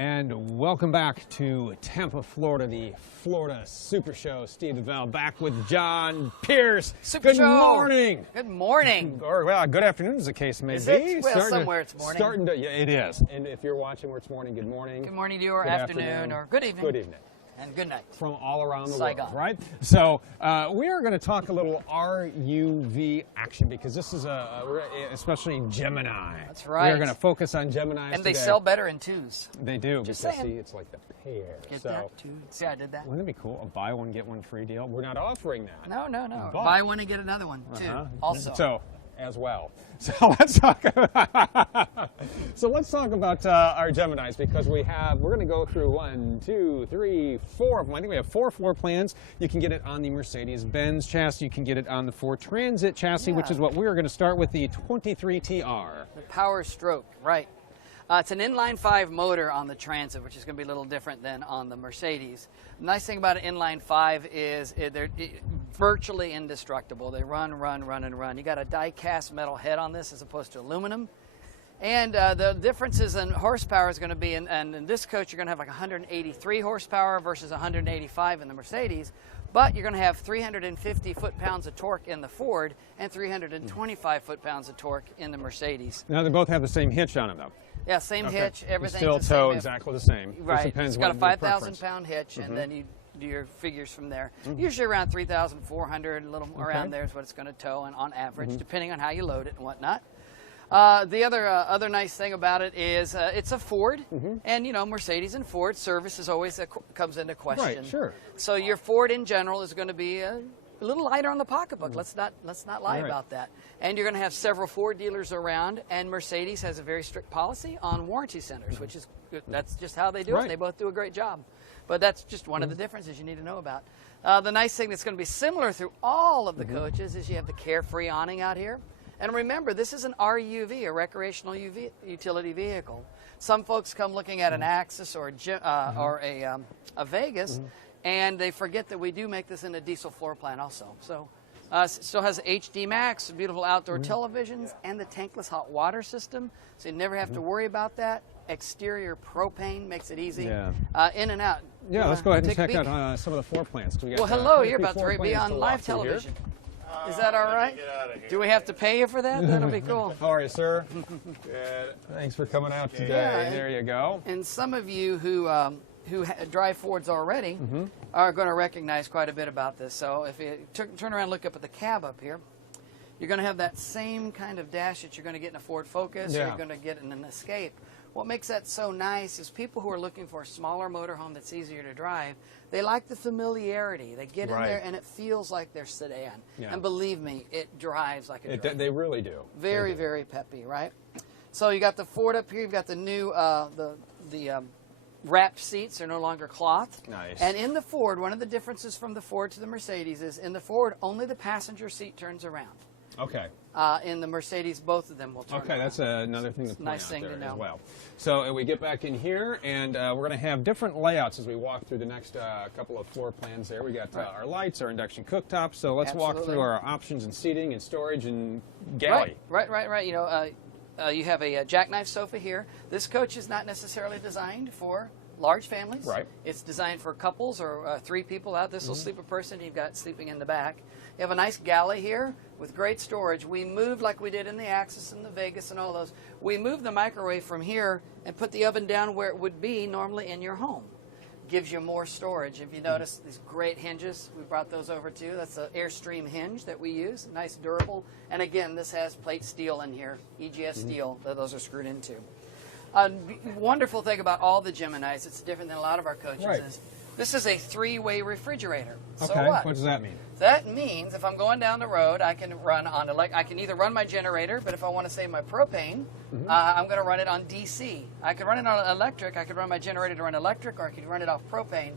And welcome back to Tampa, Florida, the Florida Super Show. Steve DeVal back with John Pierce. Good morning. Good morning. Or, well, good afternoon, as the case may Is be. it? Well, somewhere it's morning. Yeah, it is. And if you're watching where it's morning, good morning. Good morning to you, or afternoon, or good evening. Good evening. And good night. From all around the Saigon. world, right? So we are going to talk a little RUV action because this is especially in Gemini. That's right. We're going to focus on Gemini. And they sell better in twos. They do. Just because, saying. see, it's like the pair. Get so, that too. See, I did that. Wouldn't it be cool? A buy one, get one free deal? We're not offering that. No. But, buy one and get another one, too. Also. So, as well. So let's talk about our Geminis because we're going to go through 1, 2, 3, 4 of them. I think we have 4 floor plans. You can get it on the Mercedes-Benz chassis. You can get it on the Ford Transit chassis, which is what we're going to start with, the 23TR. The Power Stroke, right. It's an inline 5 motor on the Transit, which is going to be a little different than on the Mercedes. The nice thing about an inline 5 is they're virtually indestructible. They run. You got a die-cast metal head on this as opposed to aluminum. And the differences in horsepower is going to be, and in this coach, you're going to have like 183 horsepower versus 185 in the Mercedes. But you're going to have 350 foot-pounds of torque in the Ford and 325 foot-pounds of torque in the Mercedes. Now, they both have the same hitch on them, though. Yeah, same hitch, everything's still the same. tow exactly the same. Right, Depends it's got a what your 5,000-pound hitch, and then you do your figures from there. Usually around 3,400, a little around there is what it's going to tow, and on average, depending on how you load it and whatnot. The other nice thing about it is it's a Ford, and you know, Mercedes and Ford service is always comes into question. Right, sure. So your Ford in general is going to be a little lighter on the pocketbook. Let's not lie about that. And you're going to have several Ford dealers around, and Mercedes has a very strict policy on warranty centers, which is good. That's just how they do it. They both do a great job. But that's just one of the differences you need to know about. The nice thing that's going to be similar through all of the coaches is you have the Carefree Awning out here. And remember, this is an RUV, a recreational utility vehicle. Some folks come looking at an Axis or a Vegas, and they forget that we do make this in a diesel floor plan also. So it still has HD Max, beautiful outdoor televisions, and the tankless hot water system, so you never have to worry about that. Exterior propane makes it easy. In and out. Yeah, let's go ahead and check out some of the floor plans. Well, hello, you're about to be on live television. Is that all right? Do we have to pay you for that? That'll be cool. How are you, sir? Good. Thanks for coming out today. Yeah, there you go. And some of you who drive Fords already are going to recognize quite a bit about this. So if you turn around and look up at the cab up here, you're going to have that same kind of dash that you're going to get in a Ford Focus or you're going to get in an Escape. What makes that so nice is people who are looking for a smaller motorhome that's easier to drive, they like the familiarity. They get in there and it feels like their sedan. And believe me, it drives like a drive. They really do. Very, very peppy, right? So you got the Ford up here. You've got the new wrapped seats are no longer cloth. Nice. And in the Ford, one of the differences from the Ford to the Mercedes is in the Ford, only the passenger seat turns around. Okay. In the Mercedes, both of them will turn around. Okay, that's another thing to point nice out thing there to know. as well. So we get back in here, and we're going to have different layouts as we walk through the next couple of floor plans there. We got our lights, our induction cooktop, so let's walk through our options and seating and storage and galley. Right. You know, you have a jackknife sofa here. This coach is not necessarily designed for large families. Right. It's designed for couples or 3 people out. This will sleep a person. You've got sleeping in the back. You have a nice galley here with great storage. We moved, like we did in the Axis and the Vegas and all those, we moved the microwave from here and put the oven down where it would be normally in your home. Gives you more storage. If you notice these great hinges, we brought those over too. That's an Airstream hinge that we use, nice durable. And again, this has plate steel in here, EGS steel that those are screwed into. A wonderful thing about all the Geminis, it's different than a lot of our coaches, is this is a 3-way refrigerator. Okay, so what does that mean? That means if I'm going down the road, I can run on I can either run my generator, but if I want to save my propane, I'm going to run it on DC. I could run it on electric. I could run my generator to run electric, or I could run it off propane.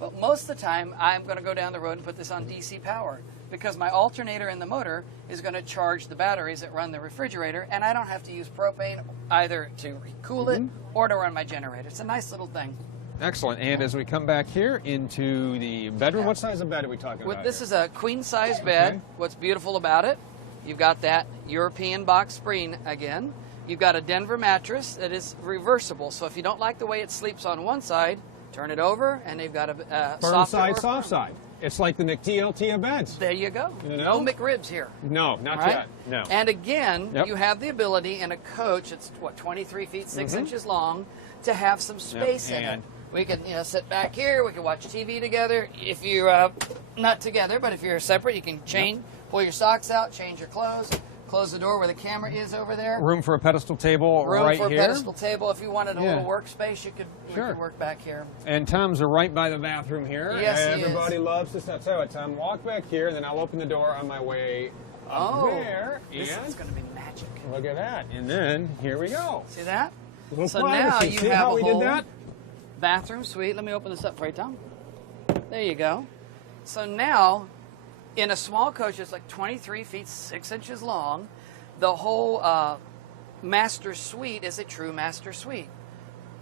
But most of the time, I'm going to go down the road and put this on DC power because my alternator in the motor is going to charge the batteries that run the refrigerator, and I don't have to use propane either to cool it or to run my generator. It's a nice little thing. Excellent. And as we come back here into the bedroom, what size of bed are we talking about? This is a queen-size bed. What's beautiful about it, you've got that European box spring again. You've got a Denver mattress that is reversible. So if you don't like the way it sleeps on one side, turn it over, and they've got a Firm soft side, soft side. It's like the McTLT of beds. There you go. You know? No McRibs here. No, not Right? yet. No. And again, Yep. you have the ability in a coach, it's what, 23 feet, 6 inches long, to have some space in it. And- We can, sit back here. We can watch TV together. If you're not together, but if you're separate, you can pull your socks out, change your clothes, close the door where the camera is over there. Room for a pedestal table Room right for a here. pedestal table. If you wanted a Yeah. little workspace, you could work back here. And Tom's right by the bathroom here. Yes, he is. Everybody loves this. I'll tell you what, Tom, walk back here, and then I'll open the door on my way up there. This And is going to be magic. look at that. And then here we go. See that? Little So privacy. now you See have how a we whole did that? bathroom suite. Let me open this up for you, Tom. There you go. So now, in a small coach that's like 23 feet, 6 inches long, the whole master suite is a true master suite.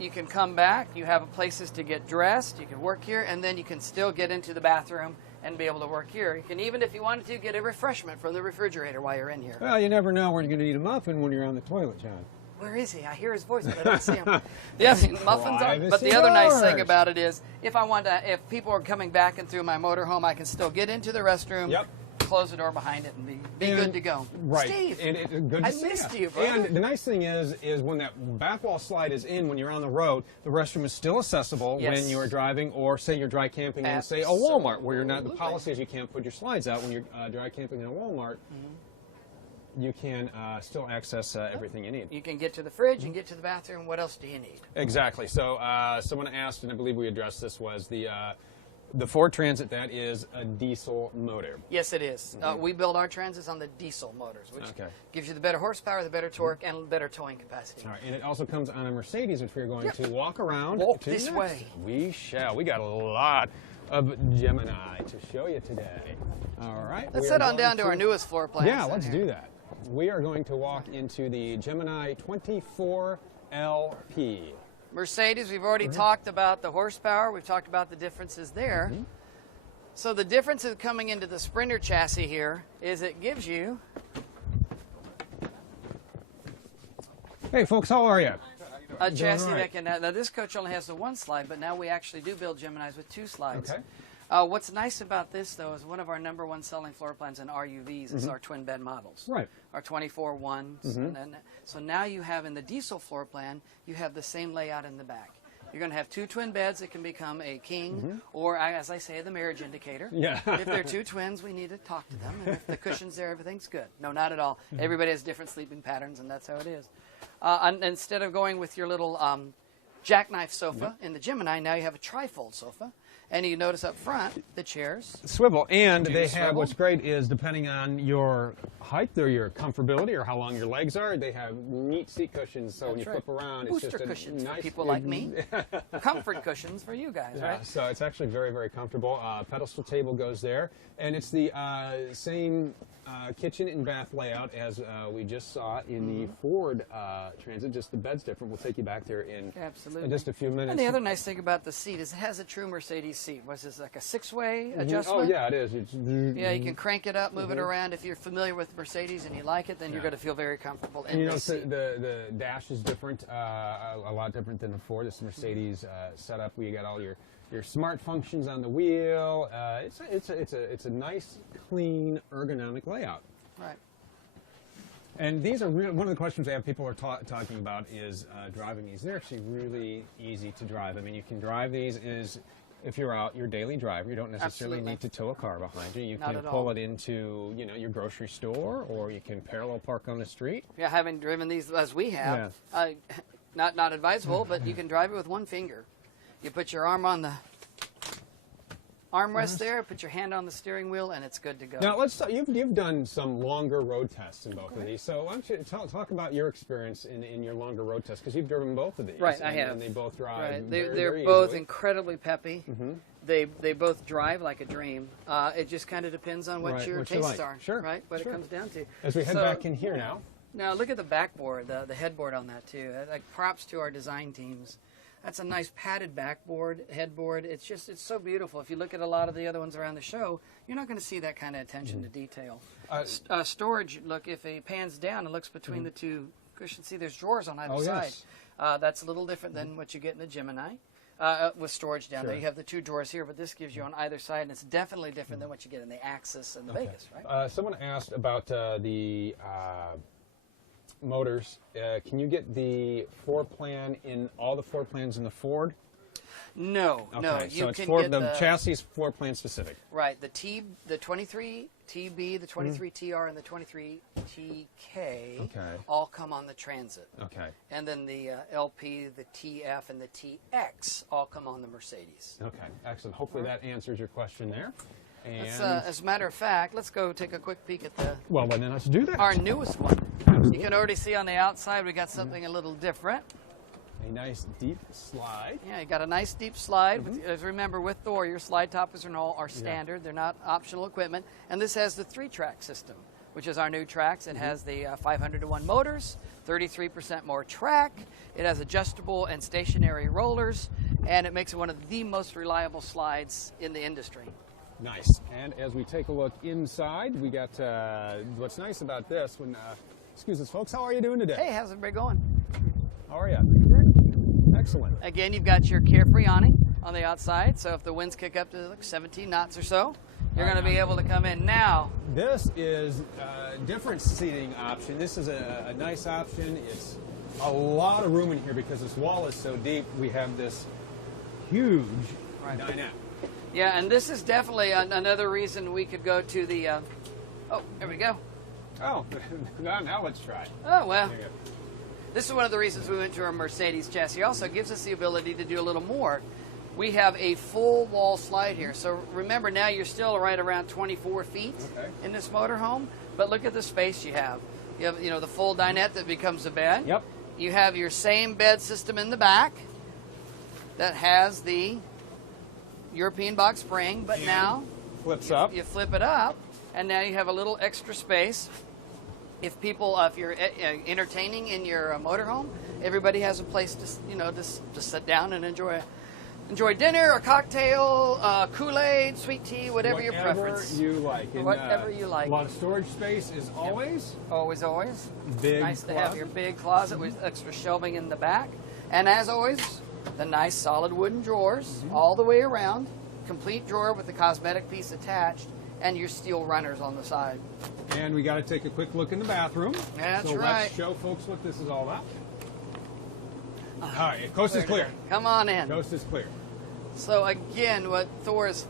You can come back, you have places to get dressed, you can work here, and then you can still get into the bathroom and be able to work here. You can even, if you wanted to, get a refreshment from the refrigerator while you're in here. Well, you never know when you're going to eat a muffin when you're on the toilet, John. Where is he? I hear his voice, but I don't see him. Yes, muffins are. But Privacy the other nice thing yours. about it is, if people are coming back and through my motorhome, I can still get into the restroom, Yep. close the door behind it, and be good to go. Right. Steve, And good to I see missed you. you, brother. And the nice thing is when that back wall slide is in, when you're on the road, the restroom is still accessible Yes. when you're driving, or say you're dry camping in, say, a Walmart, where you're not. The policy is you can't put your slides out when you're dry camping in a Walmart. You can still access everything you need. you can get to the fridge, you can get to the bathroom. What else do you need? Exactly. So someone asked, and I believe we addressed this, was the Ford Transit. That is a diesel motor. Yes, it is. We build our Transits on the diesel motors, which Okay. gives you the better horsepower, the better torque, and better towing capacity. All right, and it also comes on a Mercedes, which we're going to walk around. Walk to this next. way. We shall. We got a lot of Gemini to show you today. All right. Let's we head are on down going to our newest floor plan. Yeah, let's do that. We are going to walk into the Gemini 24LP. Mercedes, we've already talked about the horsepower. We've talked about the differences there. So the differences coming into the Sprinter chassis here is it gives you Hey, folks, how are you? a chassis right. that can, now this coach only has the one slide, but now we actually do build Geminis with 2 slides. Okay. What's nice about this, though, is one of our #1 selling floor plans in RUVs is our twin bed models. Right. Our 24 ones. And then, so now you have in the diesel floor plan, you have the same layout in the back. You're going to have 2 twin beds that can become a king, or as I say, the marriage indicator. Yeah. If they're 2 twins, we need to talk to them. And if the cushion's there, everything's good. No, not at all. Everybody has different sleeping patterns, and that's how it is. And instead of going with your little jackknife sofa in the Gemini, now you have a trifold sofa. And you notice up front, the chairs. Swivel, and they have, swivel. what's great is depending on your height or your comfortability or how long your legs are, they have neat seat cushions, so when you That's right. flip around, Booster it's just a cushions nice for people like me. Comfort cushions for you guys, Yeah, right? so it's actually very, very comfortable. Pedestal table goes there, and it's the same kitchen and bath layout as we just saw in the Ford Transit. Just the bed's different. We'll take you back there in just a few minutes. And the other nice thing about the seat is it has a true Mercedes seat. Was this like a 6-way adjustment? Oh yeah, it is. Yeah, you can crank it up, move it around. If you're familiar with Mercedes and you like it, then you're going to feel very comfortable in And you know, this seat. the dash is different, a lot different than the Ford. This Mercedes setup where you got all your smart functions on the wheel. It's a nice, clean, ergonomic layout. Right. And these are one of the questions I have people are talking about is driving these. They're actually really easy to drive. I mean, you can drive these if you're out your daily driver. You don't necessarily Absolutely. need to tow a car behind you. You Not can at pull all. it into your grocery store, or you can parallel park on the street. Yeah, having driven these as we have, not advisable, but you can drive it with one finger. You put your arm on the armrest there, put your hand on the steering wheel, and it's good to go. Now let's talk, you've done some longer road tests in both of these. So why don't you talk about your experience in your longer road tests, because you've driven both of these. Right, I and, have. And they both drive. Right. Very, They're very both easily. incredibly peppy. They both drive like a dream. It just kind of depends on what Right, your what you tastes like. are. Sure, Right. What sure. it comes down to. As we head So- back in here now. Now look at the backboard, the headboard on that too. Like props to our design teams. That's a nice padded backboard, headboard. It's so beautiful. If you look at a lot of the other ones around the show, you're not going to see that kind of attention to detail. Storage, look, if it pans down, it looks between the two cushion. See, there's drawers on either Oh, side. yes. That's a little different than what you get in the Gemini. With storage down there. You have the 2 drawers here, but this gives you on either side, and it's definitely different than what you get in the Axis and the Vegas, right? Someone asked about the motors. Can you get the floor plan in all the floor plans in the Ford? No, no. Okay, You so it's can for get the chassis floor plan specific. Right, the 23 TB, the 23 TR, and the 23 TK all come on the Transit. Okay. And then the LP, the TF, and the TX all come on the Mercedes. Okay, excellent. Hopefully that answers your question there. And As a matter of fact, let's go take a quick peek at well, then let's do that. our newest one. You can already see on the outside we got something a little different. A nice deep slide. Yeah, you got a nice deep slide. As remember, with Thor, your slide toppers and all are standard. They're not optional equipment. And this has the 3-track system, which is our new tracks. It has the 500-to-1 motors, 33% more track. It has adjustable and stationary rollers, and it makes it one of the most reliable slides in the industry. Nice. And as we take a look inside, we got what's nice about this. Excuse us, folks. How are you doing today? Hey, how's everybody going? How are you? Excellent. Again, you've got your Carefree Awning on the outside, so if the winds kick up to like 17 knots or so, you're going to be able to come in now. This is a different seating option. This is a nice option. It's a lot of room in here because this wall is so deep. We have this huge dinette. Yeah, and this is definitely another reason we could go to the, oh, there we go. Oh, now let's try. Oh, well. There you go. This is one of the reasons we went to our Mercedes chassis. It also gives us the ability to do a little more. We have a full wall slide here. So remember, now you're still right around 24 feet in this motorhome, but look at the space you have. You have, the full dinette that becomes a bed. Yep. You have your same bed system in the back that has the European box spring, but now flips up. You flip it up, and now you have a little extra space. If you're entertaining in your motorhome, everybody has a place to, to sit down and enjoy dinner, a cocktail, Kool-Aid, sweet tea, whatever your preference. Whatever you like. And, whatever you like. A lot of storage space is always. Always, always. Big nice closet. To have your big closet with extra shelving in the back. And as always, the nice solid wooden drawers all the way around. Complete drawer with the cosmetic piece attached. And your steel runners on the side. And we got to take a quick look in the bathroom. That's so right. Let's show folks what this is all about. All right, coast is clear. Come on in. Coast is clear. So again, what Thor is,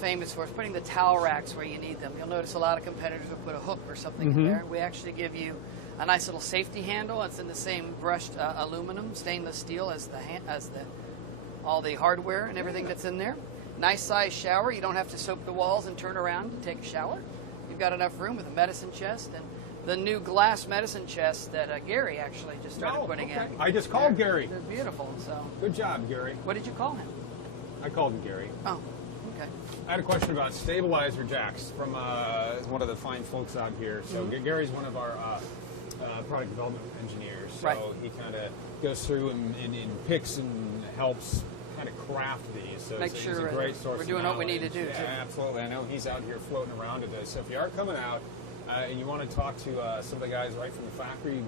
famous for is putting the towel racks where you need them. You'll notice a lot of competitors will put a hook or something in there. We actually give you a nice little safety handle. It's in the same brushed aluminum, stainless steel as all the hardware and everything that's in there. Nice size shower. You don't have to soap the walls and turn around to take a shower. You've got enough room with a medicine chest and the new glass medicine chest that Gary actually just started putting in. I just called Gary. They're beautiful. So good job, Gary. What did you call him? I called him Gary. Oh, okay. I had a question about stabilizer jacks from one of the fine folks out here. So Gary's one of our product development engineers. So he kind of goes through and picks and helps kind of craft these. So Make sure he's a great source we're doing of what we need to do, yeah, too. Absolutely. I know he's out here floating around today. So if you are coming out and you want to talk to some of the guys right from the factory,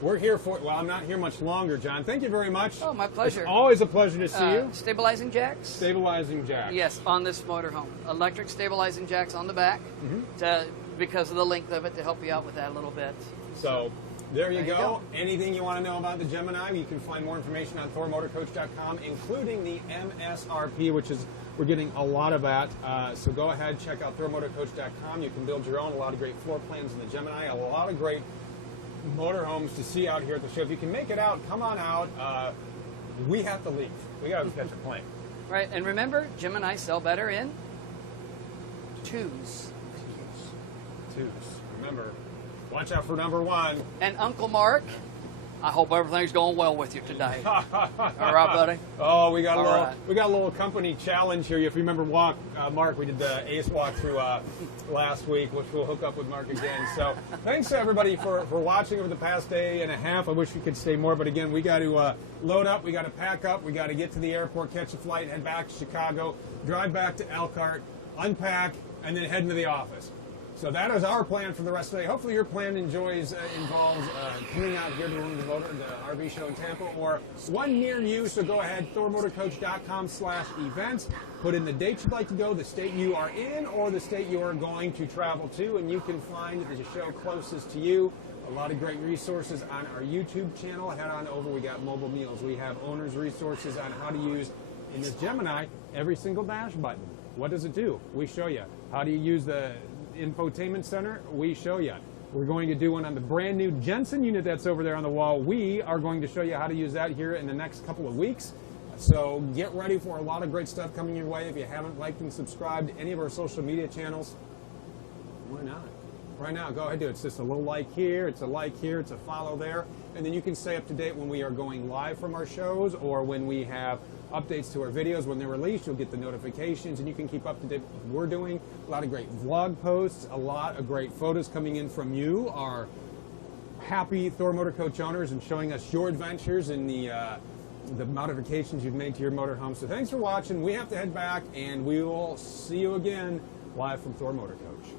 we're here for it. Well, I'm not here much longer, John. Thank you very much. Oh, my pleasure. It's always a pleasure to see you. Stabilizing jacks? Stabilizing jacks. Yes, on this motorhome. Electric stabilizing jacks on the back because of the length of it to help you out with that a little bit. So there you go. Anything you want to know about the Gemini, you can find more information on thormotorcoach.com, including the MSRP, which is we're getting a lot of that. So go ahead, check out thormotorcoach.com. You can build your own. A lot of great floor plans in the Gemini. A lot of great motorhomes to see out here at the show. If you can make it out, come on out. We have to leave. We got to catch a plane. Right, and remember, Gemini sell better in twos. Remember, watch out for number 1. And Uncle Mark, I hope everything's going well with you today. All right, buddy? Oh, we got a little company challenge here. If you remember, Mark, we did the ACE walkthrough last week, which we'll hook up with Mark again. So thanks to everybody for watching over the past day and a half. I wish we could stay more, but again, we got to load up, we got to pack up, we got to get to the airport, catch a flight, head back to Chicago, drive back to Elkhart, unpack, and then head into the office. So that is our plan for the rest of the day. Hopefully your plan involves coming out here to the RV show in Tampa or one near you. So go ahead, thormotorcoach.com/events. Put in the date you'd like to go, the state you are in, or the state you are going to travel to, and you can find the show closest to you. A lot of great resources on our YouTube channel. Head on over. We got mobile meals. We have owner's resources on how to use, in this Gemini, every single dash button. What does it do? We show you. How do you use the infotainment center? We show you. We're going to do one on the brand new Jensen unit that's over there on the wall. We are going to show you how to use that here in the next couple of weeks. So get ready for a lot of great stuff coming your way. If you haven't liked and subscribed to any of our social media channels, why not? Right now, go ahead and do it. It's just a little like here, it's a like here, it's a follow there. And then you can stay up to date when we are going live from our shows or when we have updates to our videos. When they're released, you'll get the notifications and you can keep up to date with what we're doing. A lot of great vlog posts, a lot of great photos coming in from you, our happy Thor Motor Coach owners, and showing us your adventures and the modifications you've made to your motorhome. So thanks for watching. We have to head back and we will see you again live from Thor Motor Coach.